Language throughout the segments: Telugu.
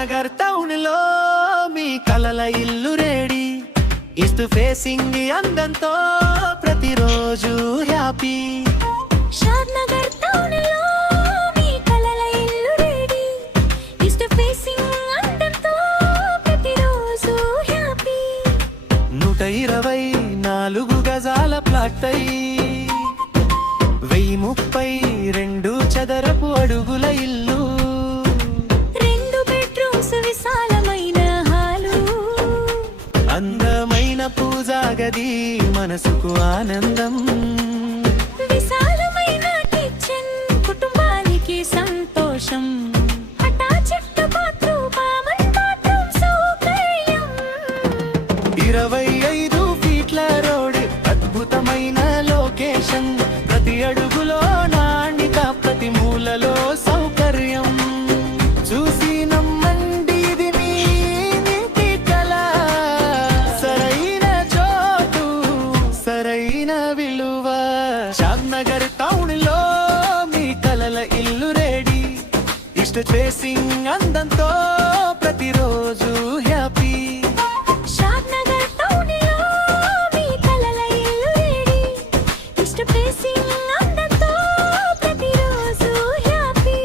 నగర్ టౌన్ లో మీ కలల ఇల్లు రెడీ. ఈస్ట్ ఫేసింగ్ అందంతో ప్రతిరోజు హ్యాపీ. షాద్ నగర్ టౌన్ లో మీ కలల ఇల్లు రెడీ. ఈస్ట్ ఫేసింగ్ అందంతో ప్రతిరోజు హ్యాపీ. 124 గజాల ప్లాట్ అయి 1032 చదరపు అడుగుల ఇల్లు. 2 బెడ్రూమ్స్ విశాలమైన హాలు. అందమైన పూజా గది మనసుకు ఆనందం. విశాలమైన కిచెన్ కుటుంబానికి సంతోషం. అటాచ్డ్ బాత్రూమ్ కామన్ బాత్రూమ్ సౌకర్యం. 25 ఫీట్ల రోడ్ అద్భుతమైన లొకేషన్. ప్రతి అడుగులో నాణ్యత, ప్రతి మూలలో సౌకర్యం. చూసి నమ్మండి, ఇది మీ ఇంటి కల. సరైన చోటు, సరైన విలువ. షాద్ నగర్ టౌన్ లో మీ కలల ఇల్లు రెడీ. ఈస్ట్ ఫేసింగ్ అందంతో ప్రతిరోజు హ్యాపీ. షాద్ నగర్ టౌన్ లో మీ కలల ఇల్లు రెడీ. ఈస్ట్ ఫేసింగ్ అందంతో ప్రతిరోజు హ్యాపీ.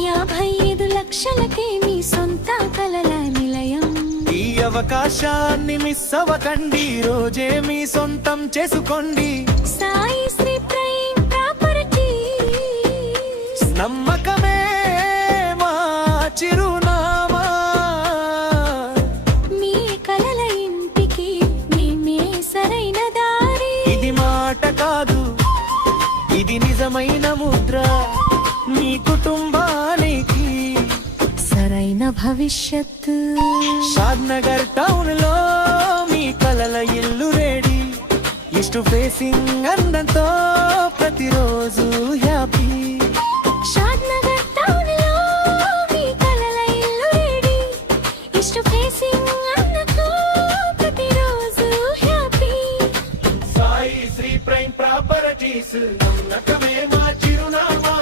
$55 లక్షలకే మీ సొంత కలల నిలయం. ఈ అవకాశాన్ని మిస్ అవ్వకండి, రోజే మీ సొంతం చేసుకోండి. Sai Sri prime properties. నమ్మకమే మా చిరునామా. మీ కలల ఇంటికి మేమే సరైన దారి. ఇది మాట కాదు, ఇది నిజమైన ముద్ర. మీ కుటుంబానికి సరైన భవిష్యత్తు. షాద్ నగర్ టౌన్ లో మీ కలల ఇల్లు రెడీ. ఈస్ట్ ఫేసింగ్ అందంతో ప్రతిరోజు హ్యాపీ. షాద్ నగర్ టౌన్ లో మీ కలల ఇల్లు రెడీ. ఈస్ట్ ఫేసింగ్ అందంతో ప్రతిరోజు happy. Sai Sri prime properties, నమ్మకమే మా చిరునామా.